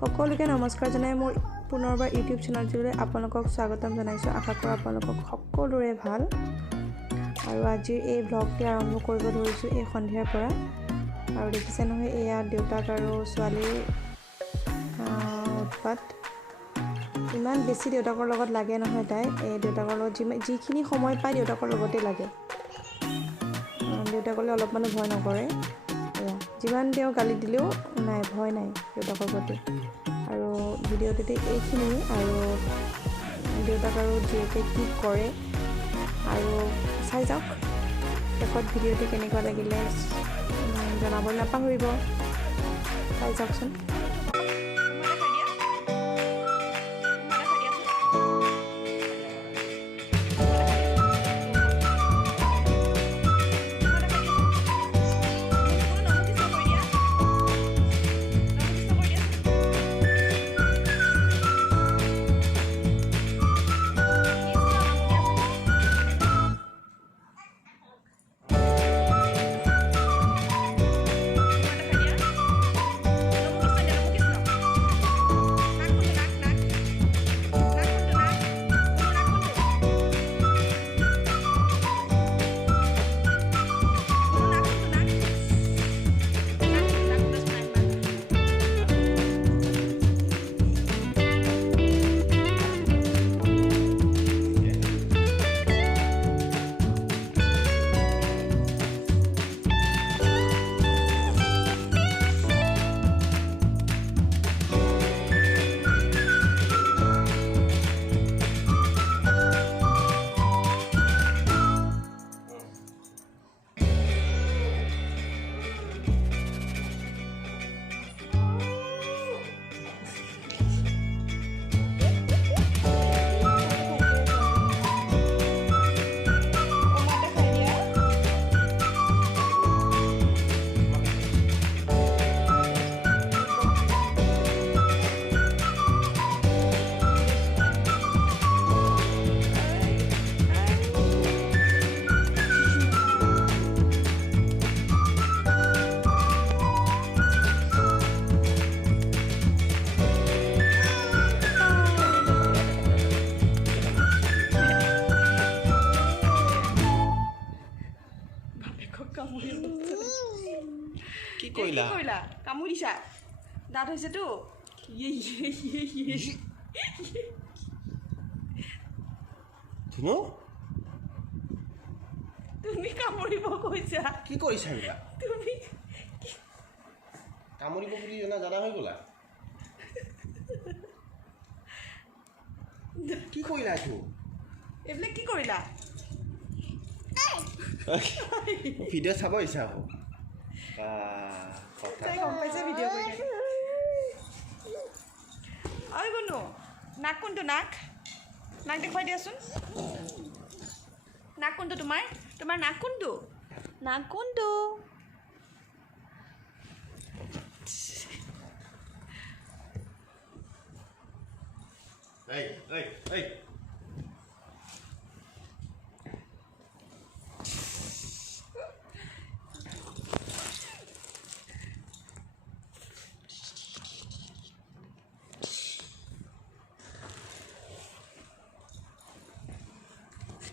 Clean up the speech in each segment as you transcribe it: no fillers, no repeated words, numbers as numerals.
সকলোকে নমস্কাৰ জনাই মোৰ পুনৰবাৰ ইউটিউব চেনেলটোলৈ আপোনালোকক স্বাগতম জনাইছোঁ। আশা কৰোঁ আপোনালোকক সকলোৰে ভাল। আৰু আজিৰ এই ব্লগটি আৰম্ভ কৰিব ধৰিছোঁ এই সন্ধিয়াৰ পৰা। আৰু দেখিছে নহয়, এয়া দেউতাক আৰু ছোৱালীৰ উৎপাত। ইমান বেছি দেউতাকৰ লগত লাগে নহয় তাই। এই দেউতাকৰ লগত যিখিনি সময় পায় দেউতাকৰ লগতে লাগে। দেউতাকলৈ অলপমানো ভয় নকৰে। যিমান তেওঁ গালি দিলেও নাই, ভয় নাই দেউতাকৰ প্ৰতি। আৰু ভিডিঅ'টোতে এইখিনি, আৰু দেউতাক আৰু জীয়েকে কি কৰে আৰু চাই যাওক। শেষত ভিডিঅ'টো কেনেকুৱা লাগিলে জনাবলৈ নাপাহৰিব। চাই যাওকচোন। কি কইলা কামুৰিছা? দাঁত হৈছেতো। ধুনু, তুমি কামুৰিব কৈছা? কি কৰিছা এইবিলাক? তুমি কামুৰিব বুলি জানা হৈ গ'লা? কি কৰিলা এইটো? এইবিলাক কি কৰিলা? ভিডিঅ' চাব ইচ্ছা আকৌ। তাই গম পাইছে ভিডিঅ' কৰি। ঐ গুণু, নাক কোনটো? নাক দেখুৱাই দিয়াচোন। নাক কোনটো তোমাৰ? নাক কোনটো? নাক কোনটো? এই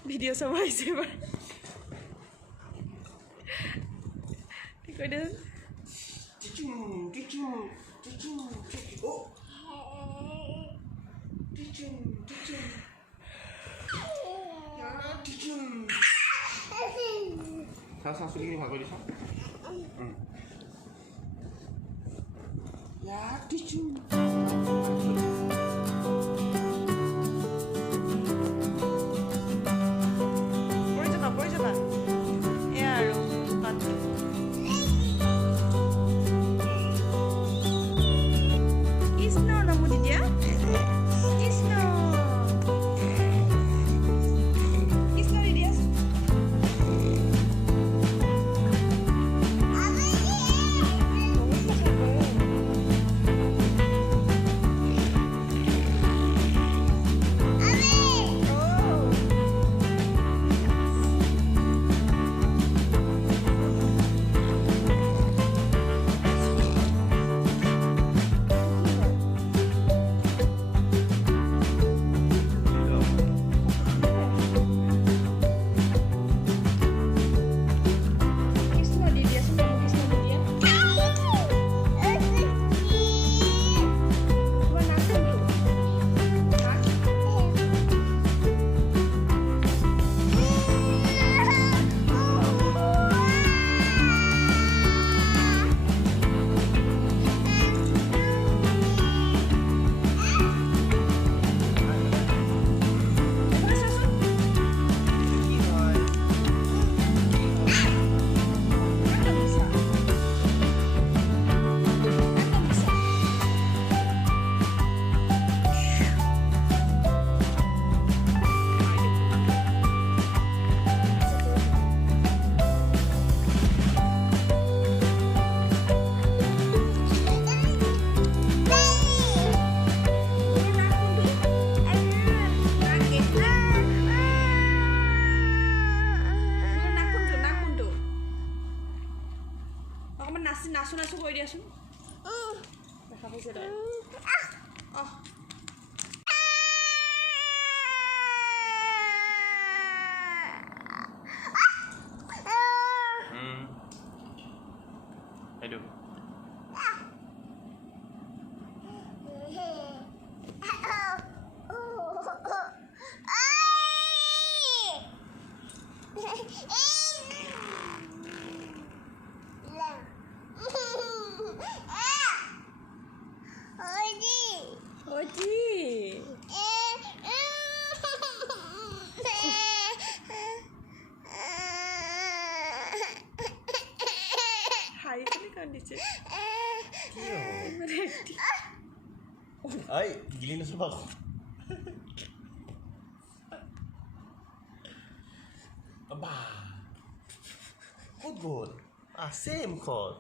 ভিডিঅ' চাব আহিছে এবাৰ। ঠিক কৰি দেচোন। চা চুলিখিনি ভাল কৰি দিছ। পৰি যাবা। এয়া আৰু কৃষ্ণ নামো তেতিয়া। কৃষ্ণ দিদি আছে। নাচো কৰি দিয়াচোন দেখা পাইছে তই অহ সেইটো ঐ গিলি নাচাবা বা ক'ত গ'ল আছে মুখত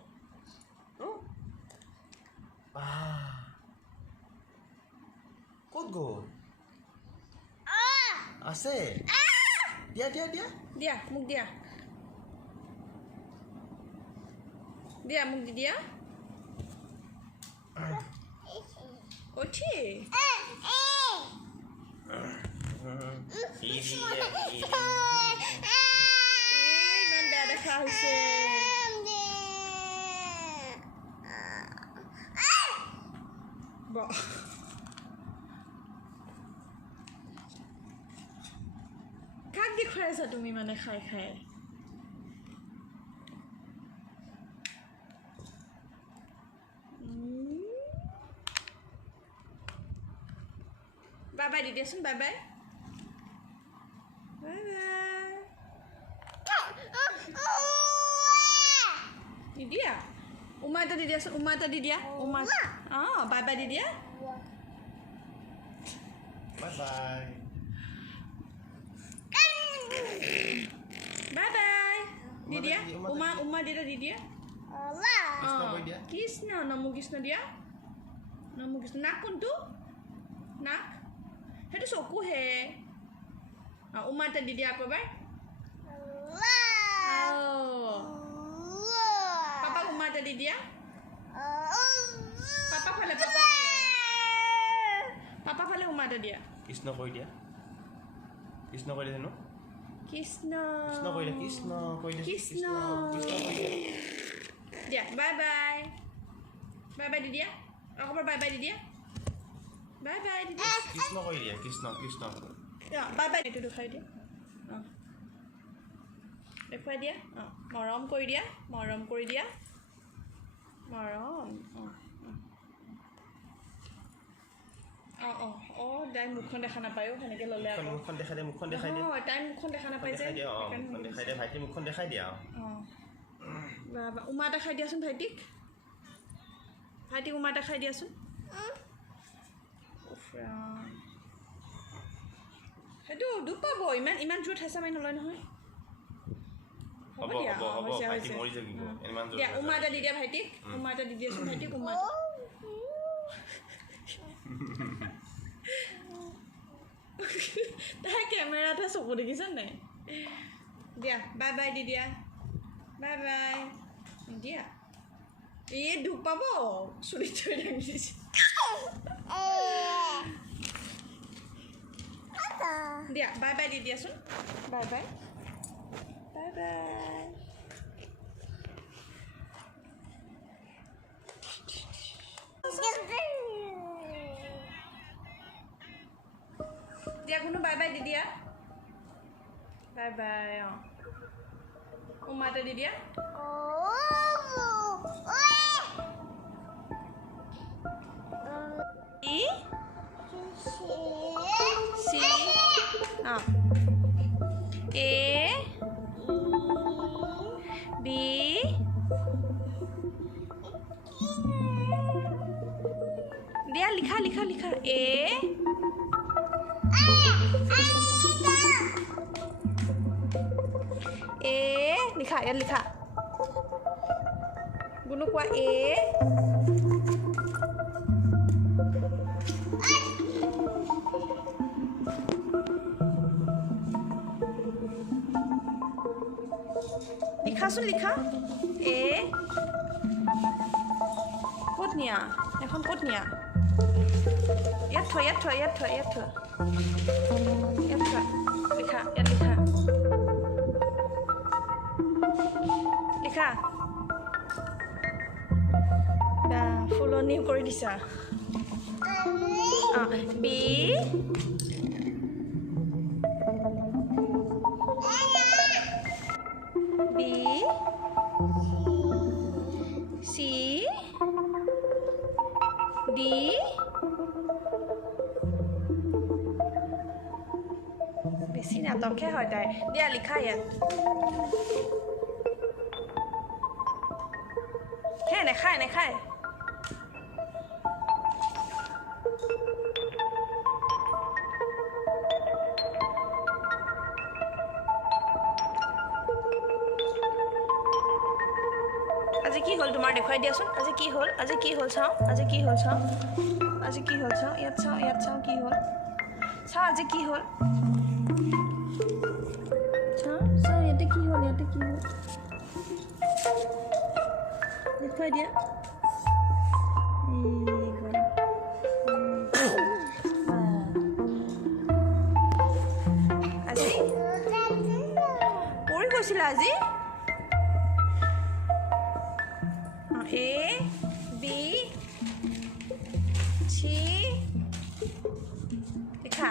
বা ক'ত গ'ল আছে দিয়া দিয়া দিয়া দিয়া মোক দিয়া দিয়া মোক দি দিয়া উঠি ইমান বেয়া দেখা হৈছে কাক দেখুৱাই আছা তুমি মানে খাই খাই বাই বাই দি দিয়াচোন বাই বাই বাই বাই নিদিয়া উমা এটা দি দিয়াচোন উমা এটা দি দিয়া উমা অঁ বাই বাই দি দিয়া bye bye bye by the দিয়া উমা দেউতা দি দিয়া কৃষ্ণ নমো কৃষ্ণ দিয়া নমো কৃষ্ণ নাক কোনটো নাক সেইটো চকুহে উমা এটা দি দিয়া আকৌ এবাৰ পাপাক উমা এটা দি দিয়া পাপা ফালে উমা এটা দিয়া কৃষ্ণ কৈ দিয়া কৃষ্ণ কৈ দিয়া ন কৃষ্ণ কৃষ্ণ কৈ দিয়া কৃষ্ণ কৈ দিয়া কৃষ্ণ কৃষ্ণ কৈ দিয়া দিয়া bye bye bye by the দিয়া অকণমান বাই বাই দি দিয়া বাই বাই দি দিয়া কৃষ্ণ কৈ দিয়া কৃষ্ণ কৃষ্ণ বাই বাই এইটো দেখুৱাই দিয়া অঁ দেখুৱাই দিয়া অঁ মৰম কৰি দিয়া মৰম কৰি দিয়া মৰম অঁ অঁ অঁ তাই মুখখন দেখা নাপায় সেনেকৈ ল'লে আকৌ মুখখন দেখাই দিয়া মুখখন দেখাই দিয়া অঁ তাই মুখখন দেখা নাপায় যে মুখখন দেখাই দিয়া ভাইটি মুখখন দেখাই দিয়া অঁ উমা এটা খাই দিয়াচোন ভাইটিক উমা এটা খাই দিয়াচোন সেইটো দুখ পাব ইমান জোৰত হেঁচা মাৰি নলয় নহয় হ'ব দিয়া দিয়া উমা এটা দি দিয়া ভাইটিক উমা এটা দি দিয়াচোন ভাইটিক উমা এটা তাই কেমেৰাতহে চকু দেখিছ নাই দিয়া বাই বাই দি দিয়া বাই বাই দিয়া এই দুখ পাব চুৰি থৈ দিছে দিয়া বাই বাই দি দিয়াচোন বাই বাই বাই বাই দিয়া কোনো বাই বাই দি দিয়া বাই বাই অঁ উমা এটা দি দিয়া C A B দিয়া লিখা লিখা লিখা A লিখা ইয়াত লিখা গুণু কোৱা A লিখাচোন লিখা A ক'ত নিয়া এখন ক'ত নিয়া ইয়াত থোৱা ইয়াত থোৱা ইয়াত থোৱা ইয়াত থোৱা ইয়াত থোৱা লিখা ইয়াত লিখা লিখা ফুলনি কৰি দিছা বি বি চি ডি বেছি নাটকহে হয় তাই দিয়া লিখা ইয়াত হে নেখায় নেখায় আজি কি হ'ল তোমাৰ দেখুৱাই দিয়াচোন আজি কি হ'ল চাওঁ আজি কি হ'ল চাওঁ ইয়াত চাওঁ কি হ'ল চাওঁ আজি কি হ'ল চাওঁ ইয়াতে কি হ'ল দেখুৱাই দিয়া আজি পঢ়ি গৈছিলা আজি A B C লিখা